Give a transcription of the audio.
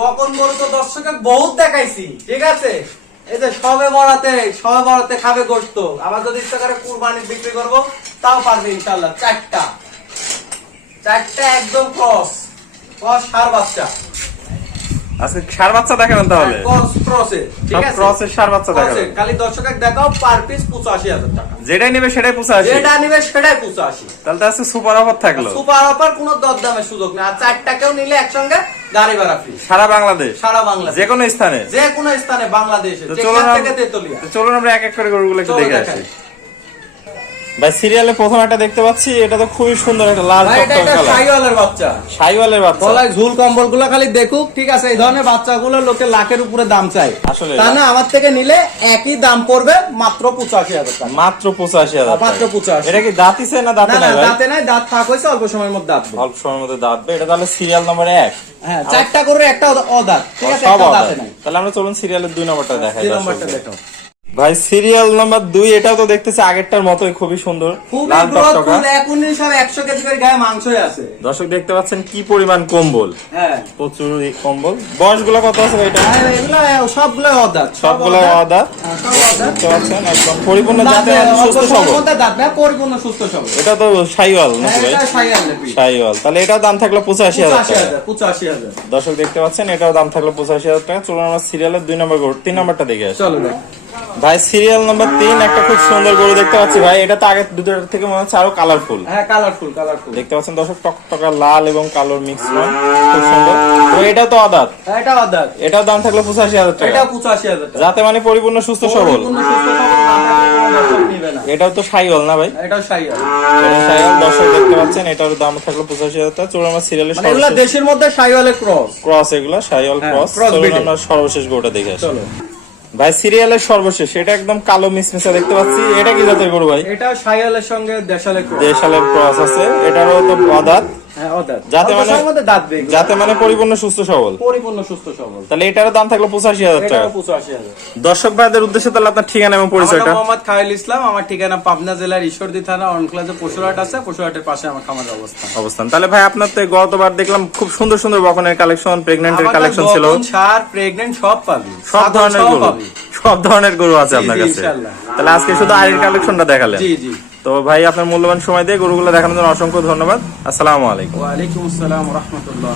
বকন গরু তো দর্শকে বহুত দেখাইছি, ঠিক আছে। এই যে সবে বরাতে খাবে গোশত, আবার যদি ইচ্ছা করে কুরবানি বিক্রি করবো তাও পারবে ইনশাআল্লাহ। চারটা একদম ক্রস ষাঁড় বাচ্চা। আজকে ষাঁড় বাচ্চা দেখাবেন তাহলে? ঠিক আছে, ক্রসের ষাঁড় বাচ্চা দেখাবেন। খালি দর্শকে দেখাও, পার পিস 85,000 টাকা। যেটাই নেবে সেটাই 85। যেটা নিবে সেটাই 85। তাহলে তো আজকে সুপার অফার থাকলো। সুপার অফার, কোনো দরদামের সুযোগ নেই। আর চারটাকেও নিলে একসঙ্গে গাড়ি ভাড়া ফ্রি। সারা বাংলাদেশ, যে কোনো স্থানে, বাংলাদেশে। চলুন আমরা এক এক করে গরুগুলো একটু দেখে আসি। ভাই সিরিয়ালে প্রথম একটা দেখতে পাচ্ছি, এটা তো খুবই সুন্দর একটা লাল টকটকে কালার। শাইওয়ালের বাচ্চা। গলায় ঝুল কম্বল গুলো খালি দেখুক, ঠিক আছে। এই ধরনের বাচ্চাগুলো লোকে লাখের উপরে দাম চায়, আসলে তা না। আমার থেকে নিলে একই দাম পড়বে মাত্র 85,000 টাকা। মাত্র 85,000, মাত্র 85। এটা কি দাঁতিছে না দাঁতে নাই? দাঁতে নাই, দাঁত ফাঁক হয়েছে, অল্প সময়ের মধ্যে দাঁতবে। অল্প সময়ের মধ্যে দাঁতবে। এটা তাহলে সিরিয়াল নাম্বার 1। হ্যাঁ, চারটা করে একটা অদাঁত, ঠিক আছে, সব একটা দাঁতে দাঁতে নাই। নাই। তাহলে আমরা চলুন সিরিয়ালের 2 নম্বরটা দেখাই। 2 নম্বরটা দেখো ভাই, সিরিয়াল নাম্বার 2, এটাও তো দেখতেছে আগেরটার মতোই খুবই সুন্দর, লাল টকটকা। 100 কেজি করে গায়ে মাংসই আছে। দর্শক দেখতে পাচ্ছেন কি পরিমাণ কম্বল। হ্যাঁ, প্রচুর কম্বল। বয়সগুলো কত আছে ভাই? এটা সবগুলো অদাঁত। সবগুলো আদা দেখতে পাচ্ছেন, একদম পরিপূর্ণ জাতের সুস্থ সবল। পরিপূর্ণ সুস্থ সবল। এটা তো শাইওয়াল নাকি ভাই? শাইওয়াল। তাহলে এটাও দাম থাকলো 85,000 টাকা। 85,000। দর্শক দেখতে পাচ্ছেন, এটাও দাম থাকলো 85,000 টাকা। চলুন আমরা সিরিয়ালের 2 নম্বর গরু, 3 নম্বরটা দেখে আসি। চলো ভাই, সিরিয়াল নাম্বার 3 একটা খুব সুন্দর গরু দেখতে পাচ্ছি ভাই। এটা তো আগের দুটোর থেকে মনে হচ্ছে আরো কালারফুল। হ্যাঁ, কালারফুল দেখতে পাচ্ছেন দর্শক, টকটকা লাল এবং কালোর মিক্স রং, খুব সুন্দর। তো এটাও তো আদাত। এটা অদাঁত। এটাও দাম থাকলো 85,000 টাকা। এটা 85,000 টাকা। যাতে মানে পরিপূর্ণ সুস্থ সবল। এটাও তো শাইওয়াল না ভাই? এটাও শাইওয়াল। এটা শাইওয়াল। দর্শক দেখতে পাচ্ছেন, এটার দাম থাকলো 85,000 টাকা। চলুন আমরা সিরিয়ালের মানে এগুলা দেশের মধ্যে শাইওয়ালের ক্রস। এগুলা শাইওয়াল ক্রস। cross চলুন breed। আমরা সর্বশেষ গরুটা দেখে আসি। চলো ভাই, সিরিয়ালের সর্বশেষ, এটা একদম কালো মিসমিসা দেখতে পাচ্ছি। এটা কি জাতের গরু ভাই? এটা শাইওয়ালের সঙ্গে দেশালের ক্রস। দেশালের ক্রস আছে। এটারও তো আদাত। হ্যাঁ, অদাঁত। যাতে মানে পরিপূর্ণ সুস্থ সবল। তাহলে এটারও দাম থাকলো 85,000 টাকা। 85,000। দর্শক ভাইদের উদ্দেশ্যে তাহলে আপনার ঠিকানা এবং পরিচয়টা। মোহাম্মদ খায়রুল ইসলাম, আমার ঠিকানা পাবনা জেলার ঈশ্বরদী থানা অনক্লাজে পশুরহাট আছে। পশুরহাটের পাশে আমার খামার অবস্থান। তাহলে ভাই, আপনার তো গতবার দেখলাম খুব সুন্দর সুন্দর বকনের কালেকশন, প্রেগন্যান্টের কালেকশন ছিল। সার প্রেগন্যান্ট সব পাবি, সব ধরনের গরু আছে আপনার কাছে। তাহলে আজকে শুধু আইয়ের কালেকশনটা দেখালেন। জি জি। তো ভাই, আপনার মূল্যবান সময় দিয়ে গরুগুলো দেখানোর জন্য অসংখ্য ধন্যবাদ। আসসালামু আলাইকুম। ওয়া আলাইকুম আসসালাম ওয়া রাহমাতুল্লাহ।